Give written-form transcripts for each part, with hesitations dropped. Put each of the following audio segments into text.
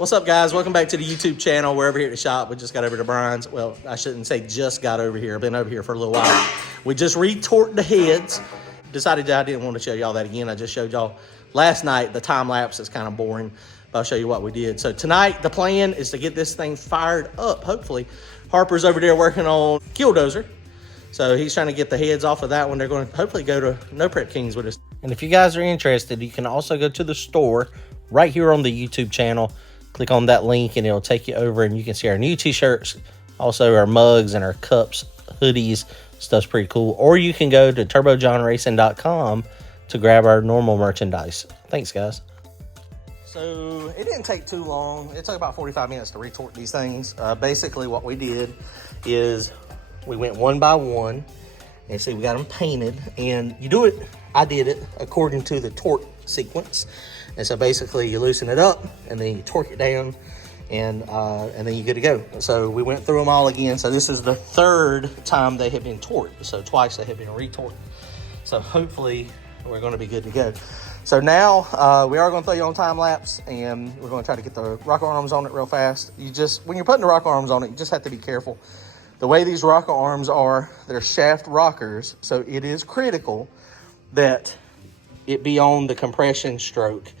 What's up, guys? Welcome back to the YouTube channel. We're over here at the shop. We just got over to Brian's. Well, I shouldn't say just got over here. I've been over here for a little while. We just retorqued the heads. Decided I didn't want to show y'all that again. I just showed y'all last night. The time lapse is kind of boring, but I'll show you what we did. So tonight, the plan is to get this thing fired up, hopefully. Harper's over there working on Killdozer. So he's trying to get the heads off of that one. They're going to hopefully go to No Prep Kings with us. And if you guys are interested, you can also go to the store right here on the YouTube channel. Click on that link and it'll take you over and you can see our new t-shirts, also our mugs and our cups, hoodies. Stuff's pretty cool. Or you can go to turbojohnracing.com to grab our normal merchandise. Thanks, guys. So it didn't take too long. It took about 45 minutes to retorque these things. Basically what we did is we went one by one and see we got them painted, and you do it, I did it according to the torque sequence. And so basically you loosen it up and then you torque it down and then you're good to go. So we went through them all again. So this is the third time they have been torqued. So twice they have been retorqued. So hopefully we're going to be good to go. So now we are going to throw you on time lapse, and we're going to try to get the rocker arms on it real fast. When you're putting the rocker arms on it, you just have to be careful. The way these rocker arms are, they're shaft rockers. So it is critical that it be on the compression stroke.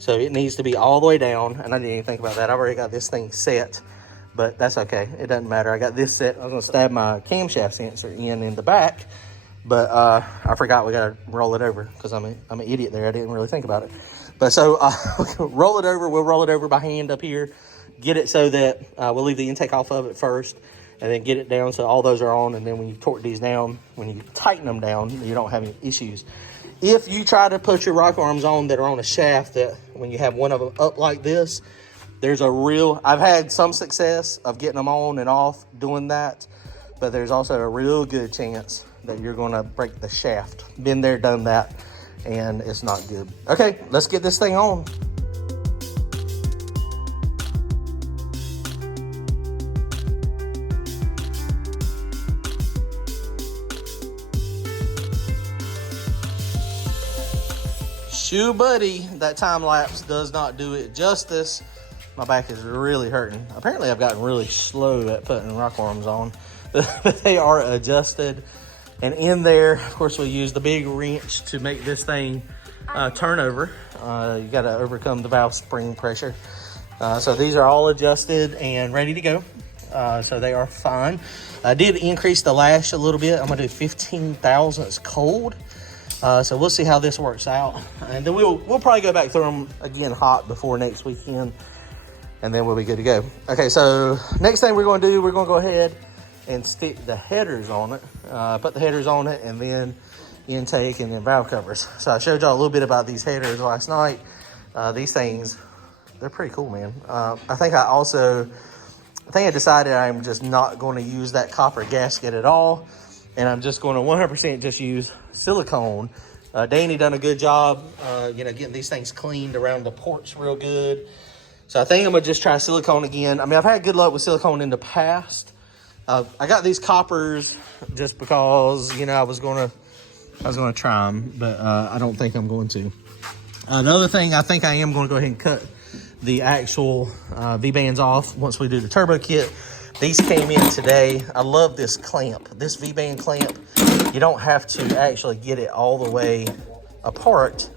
So it needs to be all the way down, and I didn't even think about that. I've already got this thing set, but that's okay. It doesn't matter. I got this set. I was gonna stab my camshaft sensor in the back, but I forgot we gotta roll it over because I'm an idiot there. I didn't really think about it. But so roll it over. We'll roll it over by hand up here. Get it so that we'll leave the intake off of it first, and then get it down so all those are on. And then when you torque these down, when you tighten them down, you don't have any issues. If you try to put your rocker arms on that are on a shaft, that when you have one of them up like this, I've had some success of getting them on and off doing that, but there's also a real good chance that you're gonna break the shaft. Been there, done that, and it's not good. Okay, let's get this thing on. Shoo buddy, that time lapse does not do it justice. My back is really hurting. Apparently I've gotten really slow at putting rock arms on. They are adjusted. And in there, of course, we use the big wrench to make this thing turn over. You gotta overcome the valve spring pressure. So these are all adjusted and ready to go. So they are fine. I did increase the lash a little bit. I'm gonna do 15 thousandths cold. So we'll see how this works out, and then we'll probably go back through them again hot before next weekend, and then we'll be good to go. Okay, so next thing we're going to do, we're going to go ahead and stick the headers on it, put the headers on it, and then intake and then valve covers. So I showed y'all a little bit about these headers last night. These things, they're pretty cool, man. I think I decided I'm just not going to use that copper gasket at all. And I'm just going to 100% just use silicone. Danny done a good job, getting these things cleaned around the ports real good. So I think I'm gonna just try silicone again. I mean, I've had good luck with silicone in the past. I got these coppers just because, I was gonna try them, but I don't think I'm going to. Another thing, I think I am going to go ahead and cut the actual V-bands off once we do the turbo kit. These came in today. I love this clamp, this V-band clamp. You don't have to actually get it all the way apart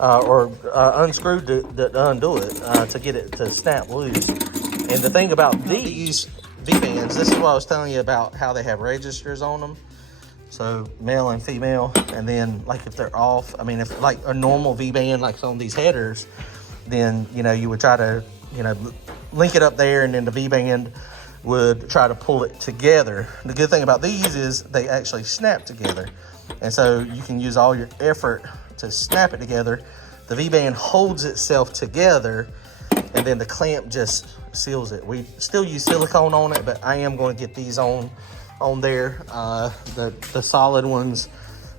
or unscrewed to undo it to get it to snap loose. And the thing about these V-bands, this is what I was telling you about how they have registers on them. So male and female, and then like if they're off, I mean, if like a normal V-band like on these headers, then, you would try to, link it up there, and then the V-band would try to pull it together. The good thing about these is they actually snap together. And so you can use all your effort to snap it together. The V-band holds itself together, and then the clamp just seals it. We still use silicone on it, but I am going to get these on there. The solid ones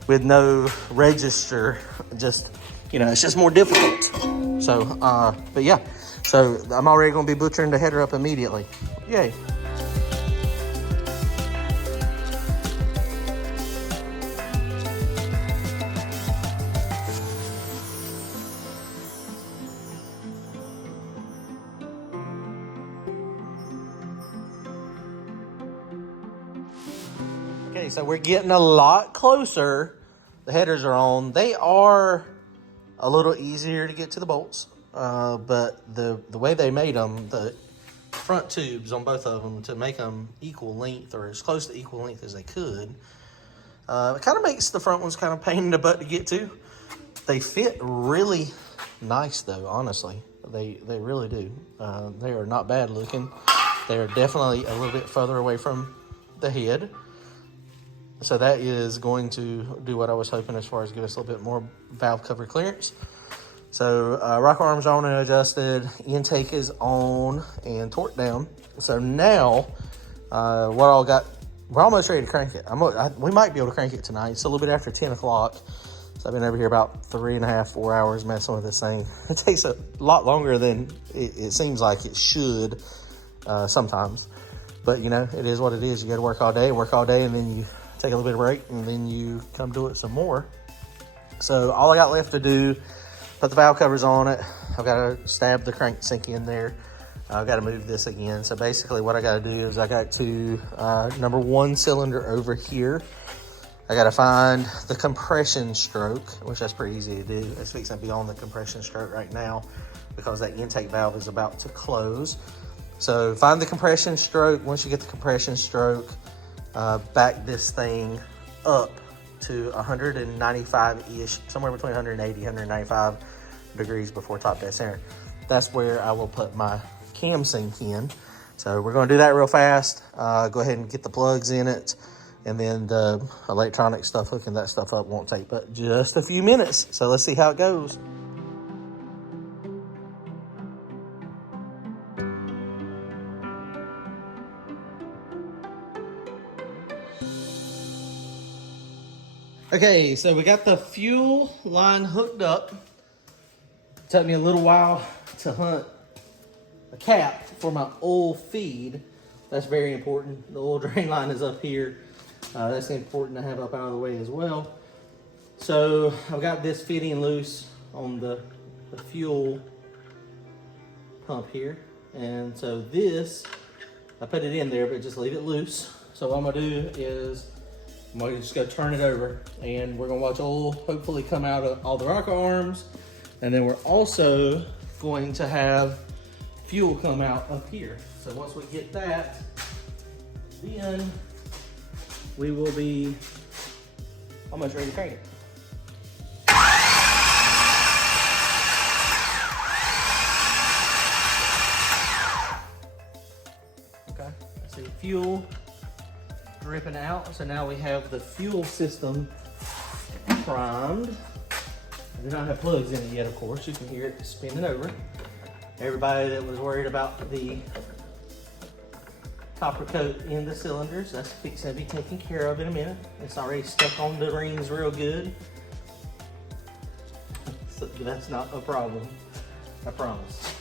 with no register, just, it's just more difficult. So, but yeah. So I'm already going to be butchering the header up immediately. Yay. Okay, so we're getting a lot closer. The headers are on. They are a little easier to get to the bolts, but the way they made them, the front tubes on both of them, to make them equal length or as close to equal length as they could, it kind of makes the front ones kind of pain in the butt to get to. They fit really nice though, honestly. They really do. They are not bad looking. They are definitely a little bit further away from the head. So that is going to do what I was hoping as far as give us a little bit more valve cover clearance. So rocker arms on and adjusted, intake is on and torque down. So now we're almost ready to crank it. We might be able to crank it tonight. It's a little bit after 10 o'clock. So I've been over here about 3.5, 4 hours messing with this thing. It takes a lot longer than it seems like it should sometimes. But you know, it is what it is. You got to work all day, and then you take a little bit of break, and then you come do it some more. So all I got left to do, put the valve covers on it. I've got to stab the cranksink in there. I've got to move this again. So basically what I got to do is I got to number 1 cylinder over here. I got to find the compression stroke, which that's pretty easy to do. It's fixing to be on the compression stroke right now because that intake valve is about to close. So find the compression stroke. Once you get the compression stroke, back this thing up to 195-ish, somewhere between 180, 195 degrees before top dead center. That's where I will put my cam sync in. So we're going to do that real fast. Go ahead and get the plugs in it. And then the electronic stuff, hooking that stuff up, won't take but just a few minutes. So let's see how it goes. Okay, so we got the fuel line hooked up. It took me a little while to hunt a cap for my oil feed. That's very important. The oil drain line is up here. That's important to have up out of the way as well. So I've got this fitting loose on the fuel pump here. And so this, I put it in there, but just leave it loose. So what I'm gonna do is I'm gonna just go turn it over, and we're gonna watch oil hopefully come out of all the rocker arms. And then we're also going to have fuel come out up here. So once we get that, then we will be almost ready to crank it. Okay, I see fuel dripping out. So now we have the fuel system primed. I do not have plugs in it yet, of course. You can hear it spinning over. Everybody that was worried about the copper coat in the cylinders, that's fixing to be taken care of in a minute. It's already stuck on the rings real good. So that's not a problem, I promise.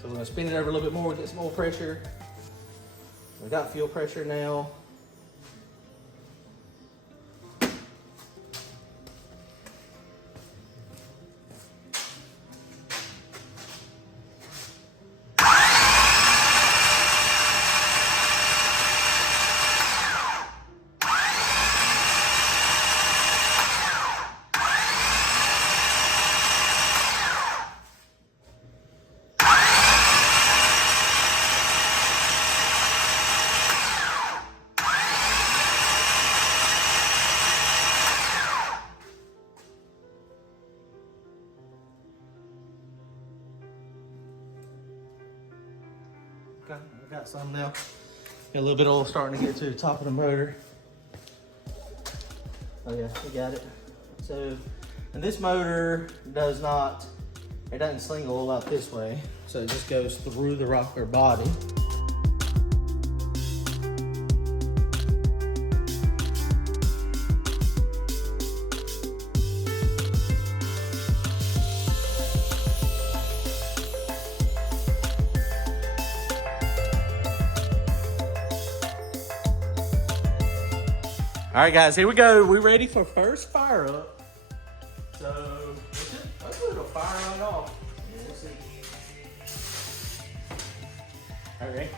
So we're gonna spin it over a little bit more, get some more pressure. We got fuel pressure now. Okay, I got some now. Got a little bit of oil starting to get to the top of the motor. Oh yeah, we got it. So, and this motor does not, it doesn't sling oil out this way. So it just goes through the rocker body. All right, guys, here we go. We're ready for first fire up. So, hopefully it'll fire right off. We'll see. All right.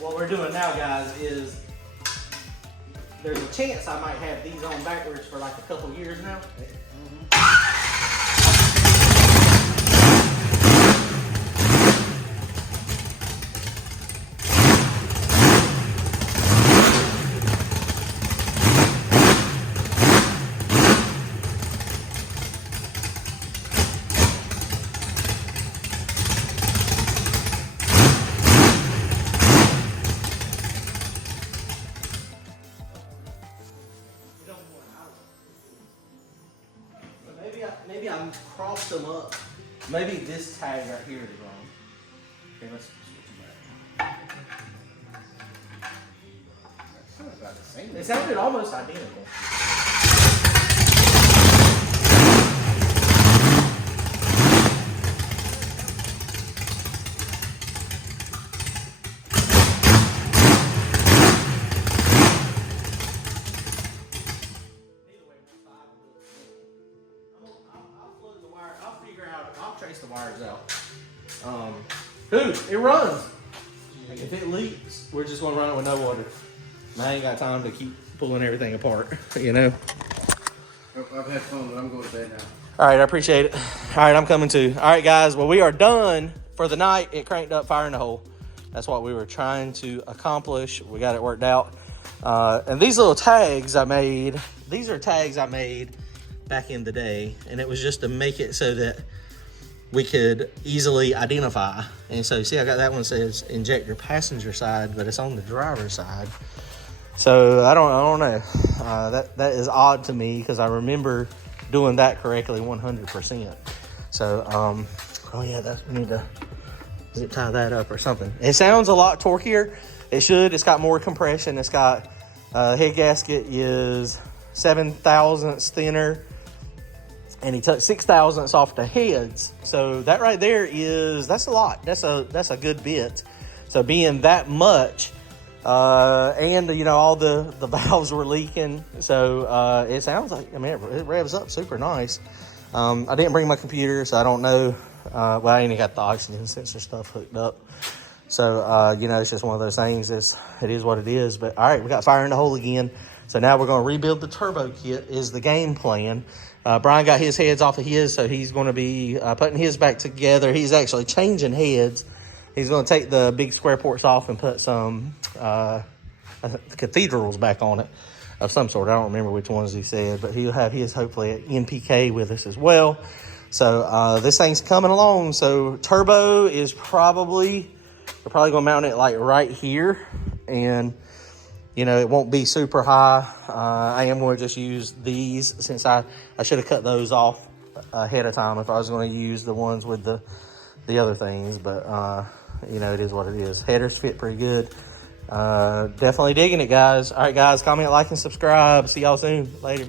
what we're doing now, guys, is there's a chance I might have these on backwards for like a couple years now. Maybe I crossed them up. Maybe this tag right here is wrong. Okay, let's switch them back. That sounds about the same. It sounded almost identical. I'll trace the wires out. Dude, it runs. Like if it leaks, we're just gonna run it with no water. And I ain't got time to keep pulling everything apart, you know? I've had fun, but I'm going to bed now. All right, I appreciate it. All right, I'm coming too. All right, guys, well, we are done for the night. It cranked up, fire in the hole. That's what we were trying to accomplish. We got it worked out. And these little tags I made, these are tags I made back in the day, and it was just to make it so that we could easily identify. And so see, I got that one says injector passenger side, but it's on the driver's side. So I don't know. That is odd to me because I remember doing that correctly 100%. So oh yeah, we need to tie that up or something. It sounds a lot torquier. It should. It's got more compression. It's got head gasket is 7 thousandths thinner, and he took 6 thousandths off the heads. So that right there that's a lot. That's a good bit. So being that much, and you know, all the valves were leaking. So it sounds like, I mean, it revs up super nice. I didn't bring my computer, so I don't know. Well, I ain't got the oxygen sensor stuff hooked up. So, you know, it's just one of those things. It is what it is. But all right, we got fire in the hole again. So now we're going to rebuild the turbo kit is the game plan. Brian got his heads off of his, so he's going to be putting his back together. He's actually changing heads. He's going to take the big square ports off and put some cathedrals back on it of some sort. I don't remember which ones he said, but he'll have his hopefully at NPK with us as well. So this thing's coming along. So turbo is we're probably going to mount it like right here, and you know, it won't be super high. I am going to just use these since I should have cut those off ahead of time if I was going to use the ones with the other things. But, you know, it is what it is. Headers fit pretty good. Definitely digging it, guys. All right, guys, comment, like, and subscribe. See y'all soon. Later.